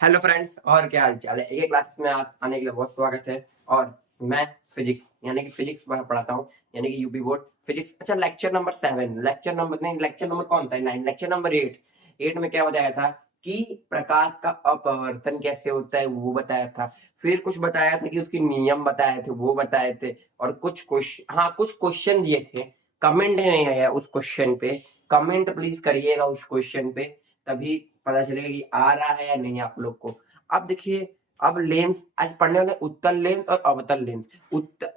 Hello friends, और क्या हाल चाल है। एक क्लासेस में आज आने के लिए बहुत स्वागत है। और मैं फिजिक्स यानी कि फिजिक्स पढ़ाता हूँ, यानी कि यूपी बोर्ड फिजिक्स। अच्छा, लेक्चर नंबर 7, लेक्चर नंबर नहीं, लेक्चर नंबर कौन सा है? 9, लेक्चर नंबर 8। 8 में क्या बताया था कि प्रकाश का अपवर्तन कैसे होता है वो बताया था। फिर कुछ बताया था कि उसके नियम बताए थे, वो बताए थे। और कुछ क्वेश्चन, हाँ कुछ क्वेश्चन दिए थे। कमेंट नहीं आया उस क्वेश्चन पे। कमेंट प्लीज करिएगा उस क्वेश्चन पे, तभी पता चलेगा कि आ रहा है या नहीं आप लोग को। अब देखिए, अब लेंस आज पढ़ने वाले उत्तल लेंस और अवतल लेंस।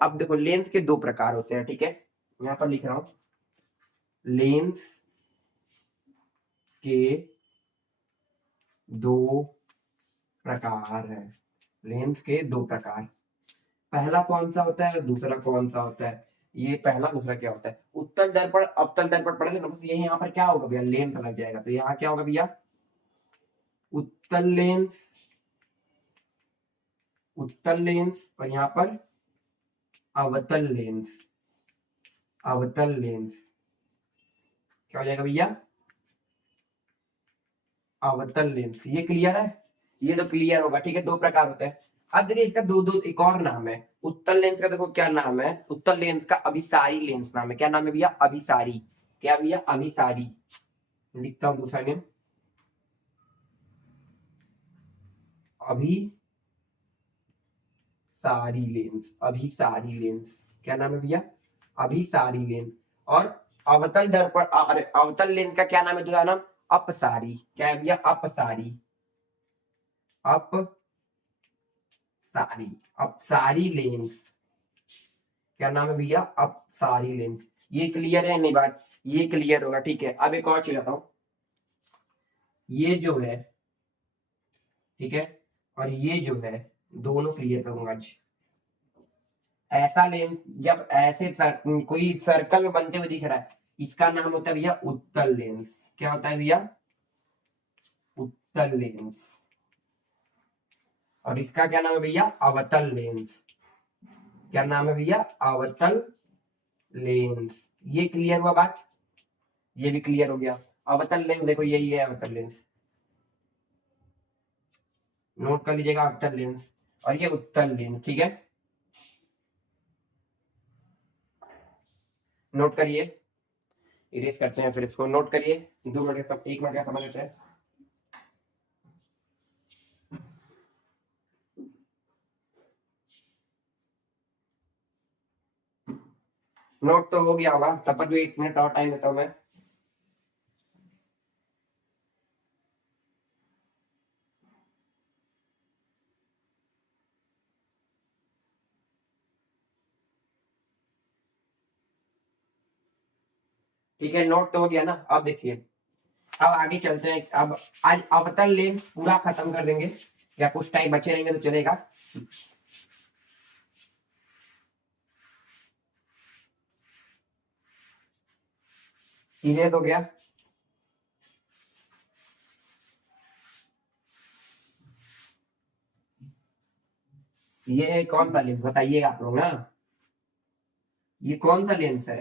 अब देखो, लेंस के दो प्रकार होते हैं, ठीक है। यहां पर लिख रहा हूं, लेंस के दो प्रकार है। लेंस के दो प्रकार, पहला कौन सा होता है और दूसरा कौन सा होता है। ये पहला, दूसरा क्या होता है। उत्तल दर्पण अवतल दर्पण पढ़ेंगे ना, बस यही यहाँ पर क्या होगा भैया, लेंस लग जाएगा। तो यहाँ क्या होगा भैया, उत्तल लेंस, उत्तल लेंस, और यहाँ पर अवतल लेंस, अवतल लेंस। क्या हो जाएगा भैया, अवतल लेंस। ये क्लियर है, ये तो क्लियर होगा, ठीक है। दो प्रकार होते हैं। अब देखिए, इसका दो दो एक और नाम है। उत्तल लेंस का देखो क्या नाम है, उत्तल लेंस का अभिसारी लेंस नाम है। क्या नाम है भैया, अभिसारी। क्या भैया, अभिसारी। लिखता हूं दूसरा नेम, अभिसारी लेंस, अभिसारी लेंस। क्या नाम है भैया, अभिसारी लेंस। और अवतल दर्पण, अरे अवतल लेंस का क्या नाम है, दूसरा नाम अपसारी। क्या है भैया, अपसारी, अपसारी, अपसारी लेंस। क्या नाम है भैया, अपसारी लेंस। ये क्लियर है नहीं बात, ये क्लियर होगा, ठीक है। अब एक और चीज बताऊं, ये जो है, ठीक है, और ये जो है, दोनों क्लियर करूंगा आज। ऐसा लेंस जब ऐसे कोई सर्कल में बनते हुए दिख रहा है, इसका नाम होता है भैया उत्तल लेंस। क्या होता है भैया, उत्तल लेंस। और इसका क्या नाम है भैया, अवतल लेंस। क्या नाम है भैया, अवतल लेंस। ये क्लियर हुआ बात, ये भी क्लियर हो गया। अवतल लेंस देखो, यही है अवतल लेंस, नोट कर लीजिएगा, अवतल लेंस। और ये उत्तल लेंस, ठीक है, नोट करिए। इरेज करते हैं, फिर इसको नोट करिए। 2 मिनट का सब, 1 मिनट का समय लेते हैं। नोट तो हो गया होगा, तब तक भी 1 मिनट और टाइम देता हूं मैं। ठीक है, नोट तो हो गया ना। अब देखिए, अब आगे चलते हैं। अब आज अवतल लेंस पूरा खत्म कर देंगे, या कुछ टाइम बचे रहेंगे तो चलेगा। इरेज हो गया। ये है कौन सा लेंस बताइएगा आप लोग ना, ये कौन सा लेंस है,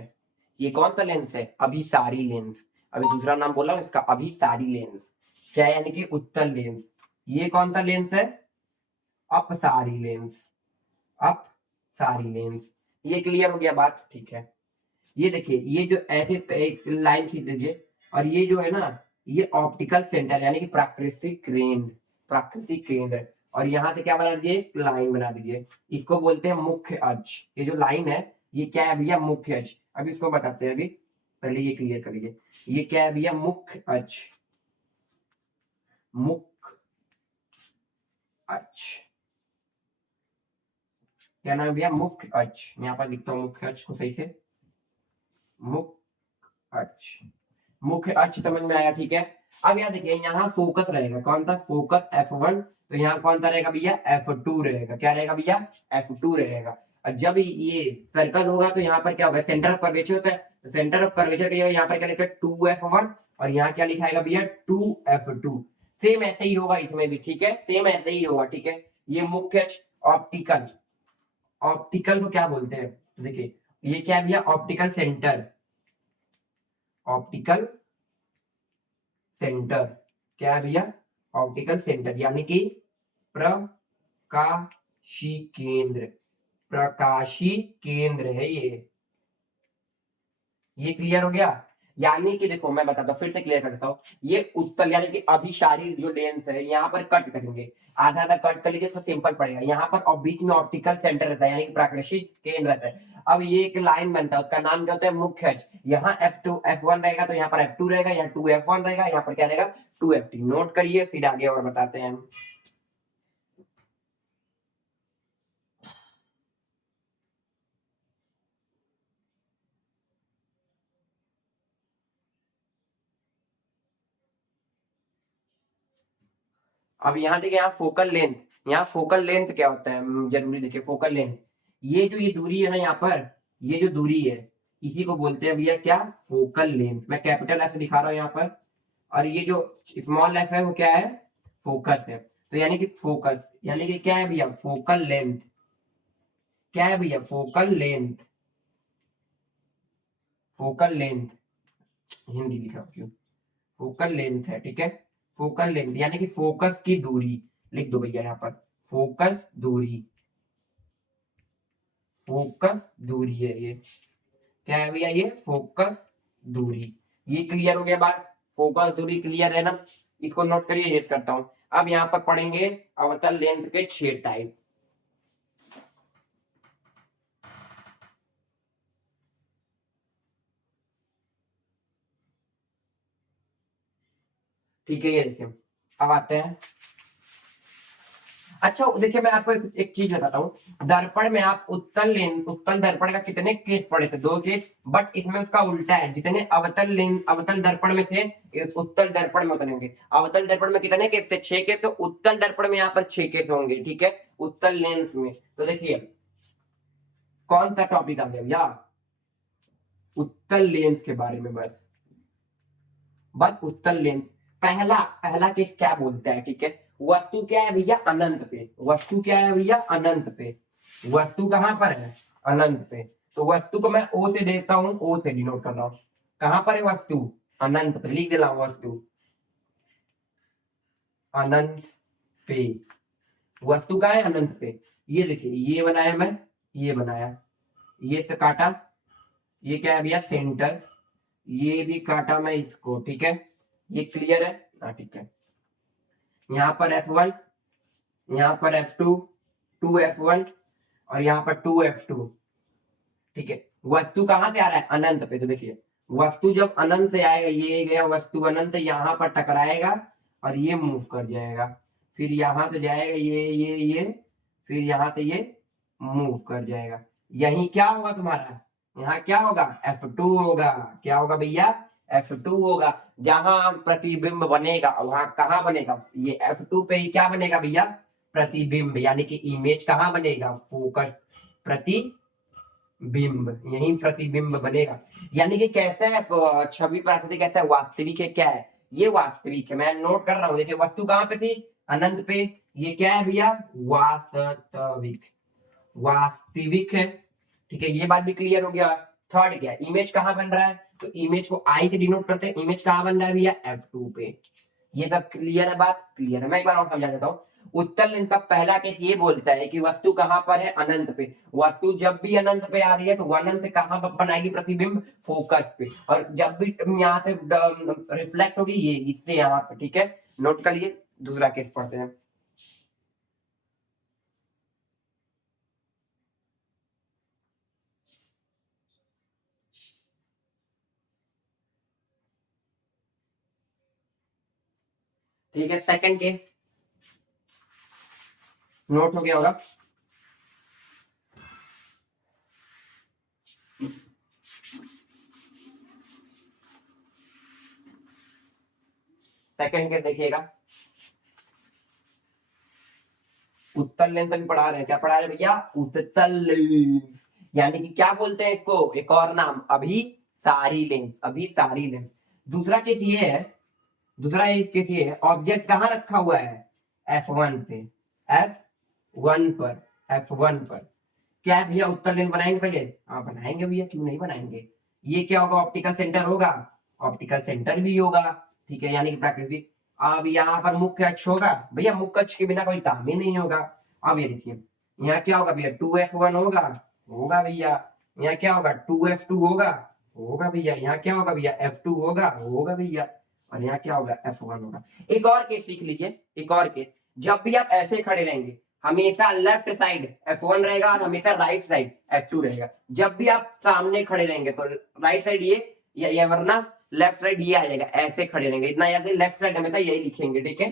ये कौन सा लेंस है, अभिसारी लेंस। अभी दूसरा नाम बोला हूं इसका, अभिसारी लेंस। क्या है? यानी कि उत्तल लेंस। ये कौन सा लेंस है, अपसारी लेंस, अपसारी लेंस। ये क्लियर हो गया बात, ठीक है। ये देखिए, ये जो ऐसे एक लाइन खींच लीजिए, और ये जो है ना, ये ऑप्टिकल सेंटर यानी कि प्राकृतिक केंद्र, प्राकृतिक केंद्र। और यहां से क्या बना दीजिए, लाइन बना दीजिए। इसको बोलते हैं मुख्य अक्ष। ये जो लाइन है, ये क्या है भैया, मुख्य अक्ष। अभी इसको बताते हैं, अभी पहले ये क्लियर कर लीजिए। ये क्या है भैया, मुख्य अक्ष, मुख्य अक्ष। क्या नाम है भैया, मुख्य अक्ष। मैं यहाँ पर लिखता हूँ मुख्य अक्ष को सही से, मुख्य अक्ष। मुख्य अक्ष समझ में आया, ठीक है। अब यहाँ देखिए, यहाँ फोकस रहेगा, कौन सा फोकस, F1। तो यहाँ कौन सा रहेगा भैया, F2 रहेगा। क्या रहेगा भैया, F2 रहेगा। और जब ये सर्कल होगा तो यहाँ पर क्या होगा, सेंटर ऑफ कर्वेचर होता है। तो सेंटर ऑफ कर्वेचर यहाँ पर क्या लिखा है, 2F1। और यहाँ क्या लिखाएगा भैया, 2F2। सेम ऐसे ही होगा इसमें भी, ठीक है, सेम ऐसे ही होगा, ठीक है। ये मुख्य अक्ष। ऑप्टिकल, ऑप्टिकल को क्या बोलते हैं, तो देखिए, ये क्या है भैया, ऑप्टिकल सेंटर, ऑप्टिकल सेंटर। क्या है भैया, ऑप्टिकल सेंटर यानी कि प्रकाशी केंद्र, प्रकाशी केंद्र है ये क्लियर हो गया। यानी कि देखो मैं बताता हूँ, फिर से क्लियर करता हूँ, ये उत्तल यानी कि अभिसारी जो लेंस है यहाँ पर कट करेंगे, आधा आधा कट कर लीजिए तो सिंपल पड़ेगा यहाँ पर, और बीच में ऑप्टिकल सेंटर रहता है यानी कि प्रकाशी केंद्र रहता है। अब ये एक लाइन बनता है, उसका नाम क्या होता है, मुख्य अक्ष। यहाँ F2 F1 रहेगा तो यहाँ पर F2 रहेगा, यहाँ 2F1 रहेगा, यहाँ पर क्या रहेगा 2F2। नोट करिए, फिर आगे और बताते हैं। अब यहाँ देखिए, यहाँ फोकल लेंथ, यहाँ फोकल लेंथ क्या होता है जरूरी देखिए, फोकल लेंथ, ये दूरी है ना यहाँ पर, ये जो दूरी है इसी को बोलते हैं भैया क्या, फोकल लेंथ। मैं कैपिटल ऐसे दिखा रहा हूँ यहाँ पर, और ये जो स्मॉल एफ है वो क्या है, फोकस है। तो यानी कि फोकस यानी कि क्या है भैया, फोकल लेंथ। क्या है भैया, focal length, focal length, Hindi लिखा क्यों, फोकल लेंथ है, ठीक है। फोकल लेंथ यानी कि फोकस की दूरी, लिख दो भैया यहाँ पर, फोकस दूरी, फोकस दूरी है ये, क्या है भैया, ये फोकस दूरी। ये क्लियर हो गया बात, फोकस दूरी क्लियर है ना, इसको नोट करिए, ये करता हूं। अब यहाँ पर पढ़ेंगे अवतल लेंस के 6 टाइप। ठीक है, ये देखिए अब आते हैं। अच्छा देखिए, मैं आपको एक चीज बताता हूँ, दर्पण में आप उत्तल लेंस, उत्तल दर्पण का कितने केस पढ़े थे, 2 केस, बट इसमें उसका उल्टा है, जितने अवतल लेंस अवतल दर्पण में थे इस उत्तल दर्पण में उतने होंगे। अवतल दर्पण में कितने केस थे, 6 केस, तो उत्तल दर्पण में यहाँ पर 6 केस होंगे, ठीक है, उत्तल लेंस में। तो देखिए कौन सा टॉपिक आ गया भैया, उत्तल लेंस के बारे में, बस बस उत्तल लेंस। पहला पहला केस क्या बोलता है, ठीक है, वस्तु क्या है भैया, अनंत पे, वस्तु क्या है भैया, अनंत पे, वस्तु कहां पर है, अनंत पे। तो वस्तु को मैं ओ से देता हूं, ओ से डिनोट कर रहा हूं, कहां पर है वस्तु, अनंत पे, लिख दे रहा हूं वस्तु अनंत पे, वस्तु का है अनंत पे। ये देखिए, ये बनाया मैं, ये बनाया, ये से काटा, ये क्या है भैया, सेंटर, ये भी काटा मैं इसको, ठीक है, ये क्लियर है, हाँ ठीक है। यहाँ पर F1, यहाँ पर F2, 2F1, और यहाँ पर 2F2, ठीक है। वस्तु कहां से आ रहा है, अनंत पे। तो देखिए वस्तु जब अनंत से आएगा, ये गया वस्तु अनंत से, यहाँ पर टकराएगा और ये मूव कर जाएगा, फिर यहां से जाएगा ये, फिर यहां से ये मूव कर जाएगा। यही क्या होगा तुम्हारा, यहाँ क्या होगा, F2 होगा। क्या होगा भैया, F2 होगा। जहां प्रतिबिंब बनेगा वहां कहां बनेगा, ये F2 पे ही क्या बनेगा भैया, प्रतिबिंब, यानी कि इमेज कहां बनेगा, फोकस, प्रतिबिंब, यही प्रतिबिंब बनेगा। यानी कि कैसा है छवि, प्राकृतिक कैसा है, वास्तविक है, क्या है ये, वास्तविक है। मैं नोट कर रहा हूं, देखिए वस्तु कहां पे थी, अनंत पे, ये क्या है भैया, वास्तविक, वास्तविक है, ठीक है, ये बात भी क्लियर हो गया। थर्ड क्या है, इमेज कहां बन रहा है, तो इमेज को आई से डिनोट करते हैं, इमेज कहां बन रहा है भैया, F2 पे। ये सब क्लियर है, बात क्लियर है। मैं एक बार और समझा देता हूँ। उत्तल लेंस का पहला केस ये बोलता है कि वस्तु कहां पर है, अनंत पे। वस्तु जब भी अनंत पे आ रही है तो अनंत से कहां पर बनाएगी प्रतिबिंब, फोकस पे, और जब भी यहाँ से रिफ्लेक्ट होगी ये इससे यहाँ पे, ठीक है, नोट कर लिए। दूसरा केस पढ़ते हैं। ठीक है, सेकंड केस नोट हो गया होगा। सेकंड केस देखिएगा, उत्तल लेंस अभी पढ़ा रहे हैं, क्या पढ़ा रहे हैं भैया, उत्तल लेंस, यानी कि क्या बोलते हैं इसको, एक और नाम, अभिसारी लेंस, अभिसारी लेंस। दूसरा केस ये है, दूसरा एक केस ये है, ऑब्जेक्ट कहां रखा हुआ है, F1 पे, F1 पर, F1 पर। क्या है भैया, उत्तल लेंस बनाएंगे पहले, हाँ बनाएंगे भैया, क्यों नहीं बनाएंगे। ये क्या होगा, ऑप्टिकल सेंटर होगा, ऑप्टिकल सेंटर भी होगा, ठीक है, यानी कि प्राकृतिक अब यहाँ पर मुख्य अक्ष होगा भैया, मुख्य अक्ष के बिना कोई काम ही नहीं होगा। अब ये देखिए यहाँ क्या होगा भैया, 2F1 होगा, होगा भैया। यहाँ क्या होगा, 2F2 होगा, होगा भैया। यहाँ क्या होगा भैया, F2 होगा, होगा भैया। और यहाँ क्या होगा, F1 होगा। एक और केस सीख लीजिए, एक और केस। जब भी आप ऐसे खड़े रहेंगे, हमेशा लेफ्ट साइड F1 रहेगा और हमेशा राइट साइड F2 रहेगा। जब भी आप सामने खड़े रहेंगे तो राइट साइड ये वरना लेफ्ट साइड ये आ जाएगा। ऐसे खड़े रहेंगे, इतना याद है, लेफ्ट साइड हमेशा यही लिखेंगे, ठीक है।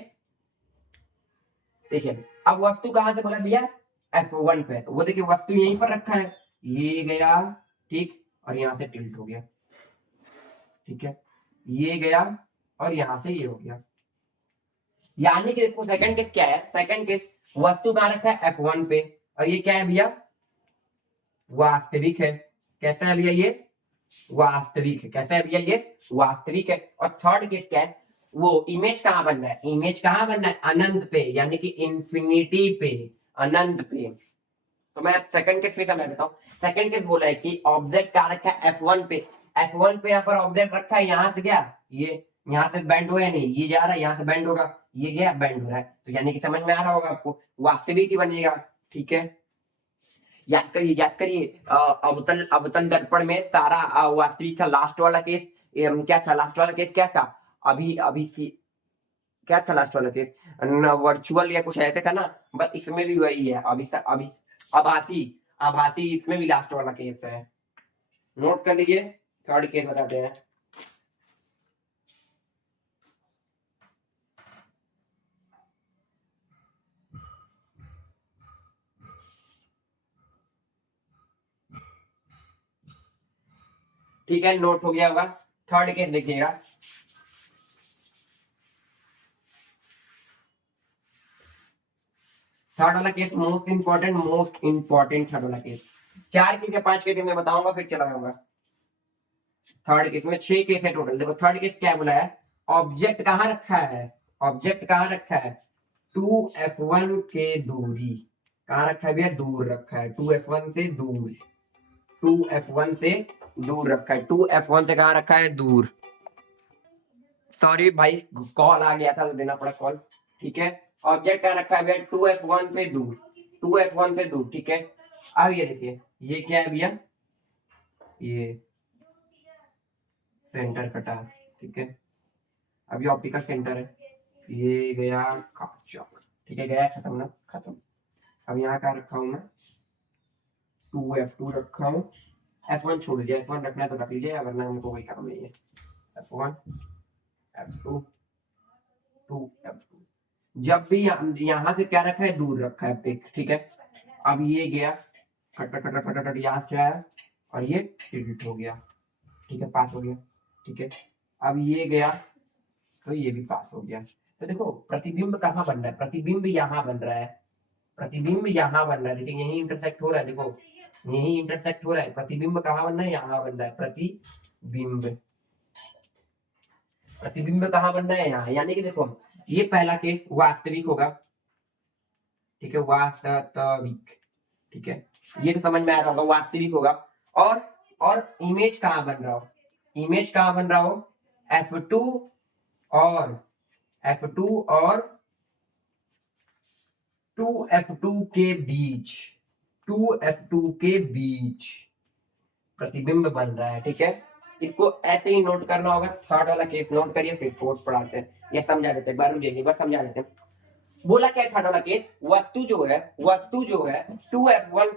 देखिए अब वस्तु कहां से बोला भैया, F1 पे, तो वो देखिए वस्तु यहीं पर रखा है, ये गया, ठीक, और यहां से टिल्ट हो गया, ठीक है, ये गया और यहां से ये हो गया। यानी कि देखो सेकंड केस क्या है, सेकंड केस वस्तु कहां रखा है, F1 पे, और ये क्या है भैया, वास्तविक है। कैसा है भैया, ये वास्तविक है। कैसा है भैया, ये वास्तविक है। और थर्ड केस क्या है, वो इमेज कहां बन रहा है, इमेज कहां बन रहा है, अनंत पे, यानी कि इंफिनिटी पे, अनंत पे। तो मैं सेकंड केस फिर समझा देता हूँ। सेकंड केस बोला है कि ऑब्जेक्ट कहां रखा है, F1 पे, F1 पे यहाँ पर ऑब्जेक्ट रखा है, यहां से क्या, ये यहां से बेंड हो गया, नहीं ये जा रहा है, यहां से बेंड होगा, ये गया बेंड हो रहा है, तो यानी कि समझ में आ रहा होगा आपको, वास्तविक ही बनेगा, ठीक है। याद करिए, याद करिए, अवतल अवतल दर्पण में सारा वास्तविक था। लास्ट वाला केस क्या था, लास्ट वाला केस क्या था, अभी अभी क्या था लास्ट वाला केस, वर्चुअल या कुछ ऐसे था ना, बस इसमें भी वही है, अभी अभी आभासी, आभासी इसमें भी लास्ट वाला केस है। नोट कर लीजिए, थर्ड केस बताते हैं। ठीक है, नोट हो गया होगा। थर्ड केस देखिएगा, थर्ड वाला केस मोस्ट इंपॉर्टेंट थर्ड वाला केस। चार केस या पांच केस मैं बताऊंगा, फिर चला जाऊंगा। थर्ड केस में 6 केस है टोटल। देखो थर्ड केस क्या बोला है, ऑब्जेक्ट कहां रखा है, ऑब्जेक्ट कहां रखा है, 2F1 के दूरी, कहां रखा है भैया, दूर रखा है, 2F1 से दूर, 2F1 से दूर रखा है, 2F1 से कहां रखा है, दूर। सॉरी भाई, कॉल आ गया था तो देना पड़ा कॉल, ठीक है। ऑब्जेक्ट कहां रखा है भैया, 2F1 से दूर, 2F1 से दूर, ठीक है। अब ये देखिए, ये क्या है भैया, ये सेंटर कटा, ठीक है। अब ये ऑप्टिकल सेंटर है, ये गया चौक, ठीक है, गया खत्म ना, खत्म। अब यहाँ का रखा हूं मैं, 2F2 रखा हूँ, F1 छोड़ दिया, F1 रखना है तो रख लीजिए, वरना हमको कोई काम नहीं है। F1 F2 2F2, जब भी यहाँ से क्या रखा है, दूर रखा है पिक, ठीक है। अब ये गया खट खट खट खट खट, यहाँ से आया और ये डिलीट हो गया, ठीक है, पास हो गया, ठीक है। अब ये गया तो ये भी पास हो गया। तो देखो प्रतिबिंब कहाँ बन रहा है, प्रतिबिंब यहाँ बन रहा है, प्रतिबिंब यहाँ बन रहा है, देखिए यही इंटरसेक्ट हो रहा है, देखो यही इंटरसेक्ट हो रहा है, प्रतिबिंब कहाँ बन रहा है, यहाँ बन रहा है प्रतिबिंब, प्रतिबिंब कहाँ बन रहा है, यहाँ। यानी कि देखो ये पहला केस वास्तविक होगा, ठीक है, वास्तविक, ठीक है, ये तो समझ में आ रहा होगा, वास्तविक होगा। और इमेज कहाँ बन रहा हो, इमेज कहाँ बन रहा हो, F2 और F2 और 2F2 के बीच, 2F2 के बीच प्रतिबिंब बन रहा है, ठीक है। इसको ऐसे ही नोट करना होगा। थर्ड वाला केस नोट करिए, फिर फोर्थ पढ़ाते हैं या समझा देते हैं, एक बार रुकिए, एक बार समझा देते हैं। बोला क्या थर्ड वाला केस, वस्तु जो है 2F1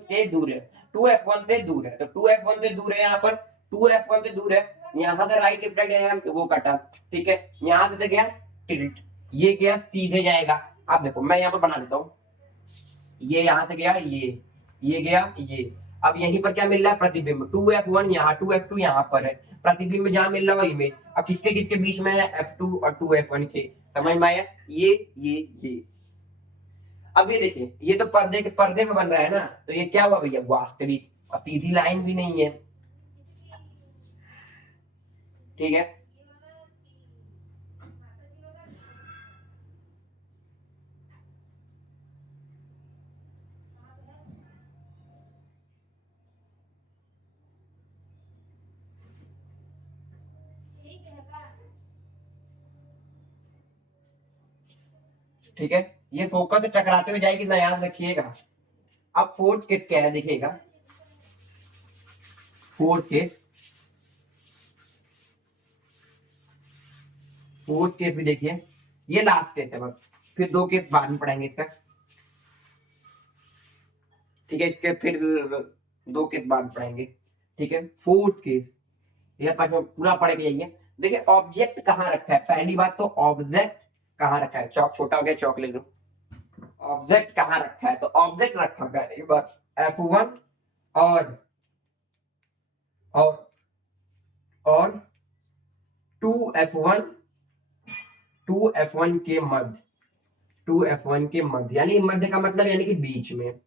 के दूर है, 2F1 से दूर है, तो 2F1 से दूर है, यहाँ पर 2F1 से दूर है, यहाँ से राइट रिफ्लेक्ट वो कटा, ठीक है, यहाँ से गया टिल्ट, ये गया सीधे जाएगा। अब देखो मैं यहाँ पर बना देता हूँ, ये यहां से गया, ये गया ये। अब यहीं पर क्या मिल रहा है, प्रतिबिंब, 2F1 यहाँ, 2F2 यहाँ पर है, प्रतिबिंब जहां मिल रहा है इमेज। अब किसके किसके बीच में है, F2 और 2F1 के, समझ में आया, ये। अब ये देखिए, ये तो पर्दे के पर्दे में बन रहा है ना, तो ये क्या हुआ भैया, वास्तविक, और सीधी लाइन भी नहीं है, ठीक है। ठीक है, ये फोकस से टकराते हुए जाएगी ना, याद रखिएगा। अब फोर्थ केस क्या है देखिएगा, फोर्थ केस, फोर्थ केस भी देखिए, ये लास्ट केस है बस, फिर दो केस बाद में पढ़ाएंगे इसका, ठीक है, इसके फिर दो केस बाद में पढ़ाएंगे, ठीक है। फोर्थ केस ये पास में पूरा पढ़ के जाइए। देखिए ऑब्जेक्ट कहाँ रखा है, पहली बात तो ऑब्जेक्ट कहाँ रखा है, चौक छोटा हो गया, चौक ले लो। ऑब्जेक्ट कहाँ रखा है, तो ऑब्जेक्ट रखा गया एक बार F1 और और और 2F1, 2F1 के मध्य, 2F1 के मध्य, यानी मध्य का मतलब यानी कि बीच में,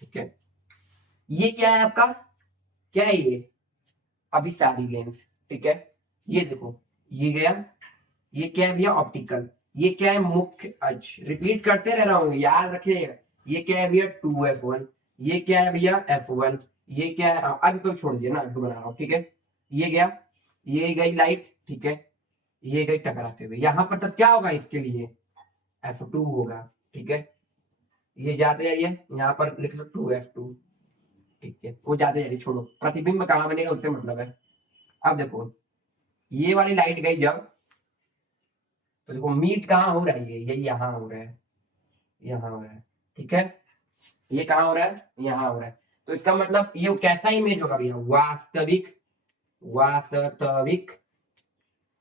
ठीक है। ये क्या है आपका, क्या है ये, अभिसारी लेंस, ठीक है। ये देखो, ये गया, ये क्या है भैया, ऑप्टिकल, ये क्या है, मुख्य अक्ष, रिपीट करते रह रहा हूँ, याद रखिएगा। ये क्या है भैया, 2F1, ये क्या है भैया, F1, ये क्या है, अभी तो छोड़ दिया ना, अभी बना रहा हूँ, ठीक है। ये गया, ये गई लाइट, ठीक है, ये गई टकराते हुए, यहां पर तब क्या होगा इसके लिए, F2 होगा, ठीक है। ये जाते जाइए, यहाँ पर लिख लो 2F2, ठीक है, वो जाते जाइए, छोड़ो, प्रतिबिंब कहाँ बनेगा उससे मतलब है। अब देखो, ये वाली लाइट गई जब, तो देखो मीट कहाँ हो रहा है, ये यहाँ हो रहा है, यहाँ हो रहा है, ठीक है। ये कहाँ हो रहा है, यहाँ हो रहा है, तो इसका मतलब ये कैसा इमेज होगा भैया, वास्तविक, वास्तविक।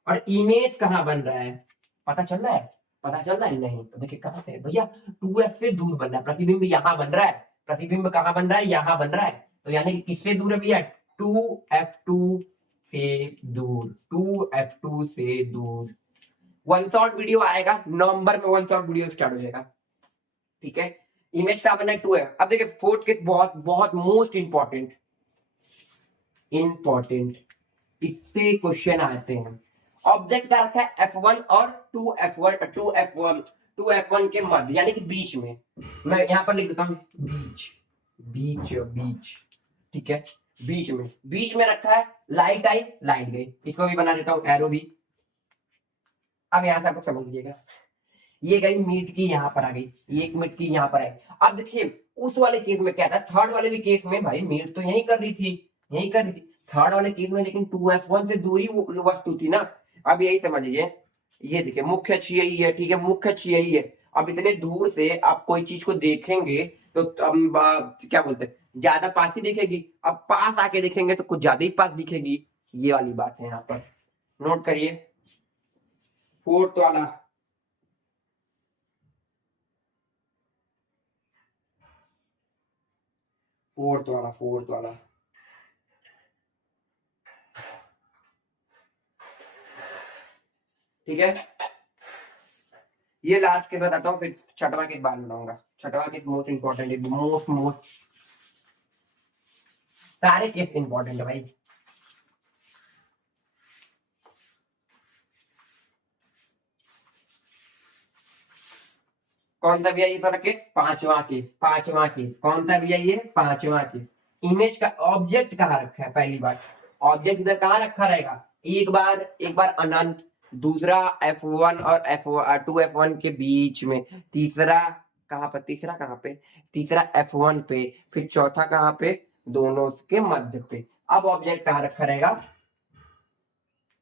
और इमेज कहाँ बन रहा है, पता चल रहा है, पता चल रहा है, नहीं तो देखिए कहाँ से भैया, 2F से दूर बन रहा है, प्रतिबिंब यहाँ बन रहा है, प्रतिबिंब कहाँ बन रहा है, यहाँ बन रहा है, तो यानी कि किससे दूर है भैया, 2F2 से दूर, 2F2 से दूर। वन शॉट वीडियो आएगा नवंबर में, वन शॉट वीडियो स्टार्ट हो जाएगा, ठीक है। इमेज का बनना है 2F। अब देखिए फोर्थ केस बहुत बहुत मोस्ट इंपॉर्टेंट, इंपॉर्टेंट, इससे क्वेश्चन आते हैं। ऑब्जेक्ट का रखा है F1 और 2F1 के मध्य, यानी कि बीच में, मैं यहां पर लिख देता हूं बीच, बीच बीच, ठीक है, बीच में, बीच में रखा है, लाइट आई, लाइट गई, इसको भी बना देता हूं एरो भी। अब यहां से आपको समझ लीजिएगा, ये गई मीट की, यहां पर आ गई, एक मीट की यहां पर आई। अब देखिए उस वाले केस में क्या था, थर्ड वाले भी केस में भाई मीट तो यही कर रही थी, यही कर रही थी, थर्ड वाले केस में लेकिन 2F1 से दूरी वस्तु थी ना। अब यही समझिए, ये देखिए मुख्य अक्ष यही है, ठीक है, मुख्य अक्ष यही है। अब इतने दूर से आप कोई चीज को देखेंगे तो क्या बोलते हैं, ज्यादा पास ही दिखेगी, अब पास आके देखेंगे तो कुछ ज्यादा ही पास दिखेगी, ये वाली बात है यहाँ पर, नोट करिए। फोर्थ वाला, फोर्थ वाला, फोर्थ वाला, ठीक है। ये लास्ट केस बताता हूँ, फिर छठवां केस बाद बताऊंगा। छठवां केस मोस्ट इंपॉर्टेंट है, मोस्ट मोस्ट, सारे केस इंपॉर्टेंट है भाई। कौन सा भैया ये सारा केस, पांचवा केस, पांचवा केस कौन सा भैया, ये पांचवा केस। इमेज का ऑब्जेक्ट कहाँ रखा है, पहली बात, ऑब्जेक्ट इधर कहाँ रखा रहेगा, एक बार अनंत, दूसरा F1 और F2F1 के बीच में, तीसरा कहाँ पर, तीसरा कहाँ पे, तीसरा F1 पे, फिर चौथा कहाँ पे, दोनों के मध्य पे। अब ऑब्जेक्ट कहाँ रखा रहेगा,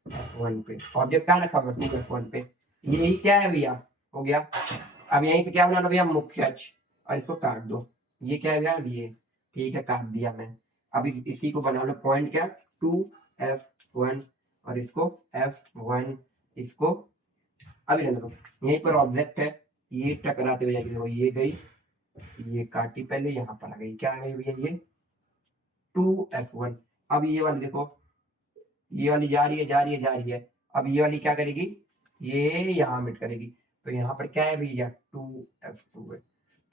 F1 पे, ऑब्जेक्ट कहाँ रखा होगा, 2F1 पे, यही क्या है भैया, हो गया। अब यहीं से क्या बना लो भैया, मुख्य अक्ष, और इसको काट दो, ये क्या है भैया, ये, ठीक है, काट दिया मैं। अब इसी को बना लो पॉइंट क्या, 2F1, और इसको F1, इसको अभी रहने दो। यहीं पर ऑब्जेक्ट है, ये टकराते हुए जाएगी, देखो ये गई, ये काटी पहले, यहाँ पर आ गई, क्या आ गई भैया, ये 2F1। अब ये वाली देखो, ये वाली जा रही है, जा रही है, जा रही है, अब ये वाली क्या करेगी, ये यहाँ मिट करेगी, तो यहाँ पर क्या है भैया, 2F2 है।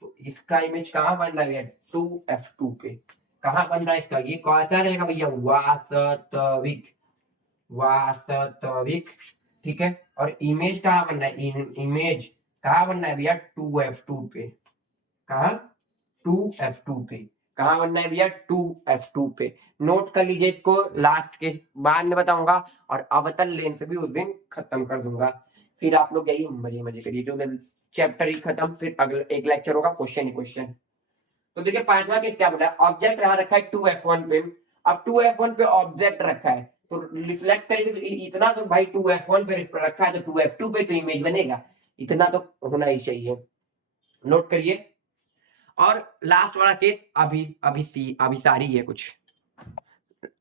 तो इसका इमेज कहाँ बन रहा है भैया, 2F2 पे, कहाँ बन रहा है इसका, ये कैसा रहेगा भैया, वास्तविक, वास्तविक, ठीक है। और इमेज कहाँ बन रहा है, इमेज कहाँ बन रहा है भैया, 2F2 पे, कहाँ, 2F2 पे, कहाँ बनना है भैया, 2F2 पे। नोट कर लीजिए इसको, लास्ट के बाद में बताऊंगा, और अवतल लेंस भी उस दिन खत्म कर दूंगा, फिर आप लोग यही मजे मजे करिए, जो चैप्टर ही खत्म, फिर अगला एक लेक्चर होगा क्वेश्चन ही क्वेश्चन। तो देखिए पांचवा केस क्या बोला, ऑब्जेक्ट यहाँ रखा है 2f1 पे, अब 2f1 पे ऑब्जेक्ट रखा है तो रिफ्लेक्ट करेंगे तो इतना तो भाई 2f1 पे रखा है तो 2f2 पे तो इमेज बनेगा, इतना तो होना ही चाहिए, नोट करिए। और लास्ट वाला केस अभिसारी है कुछ।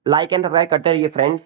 लाइक एंड सब्सक्राइब करते रहिए फ्रेंड्स।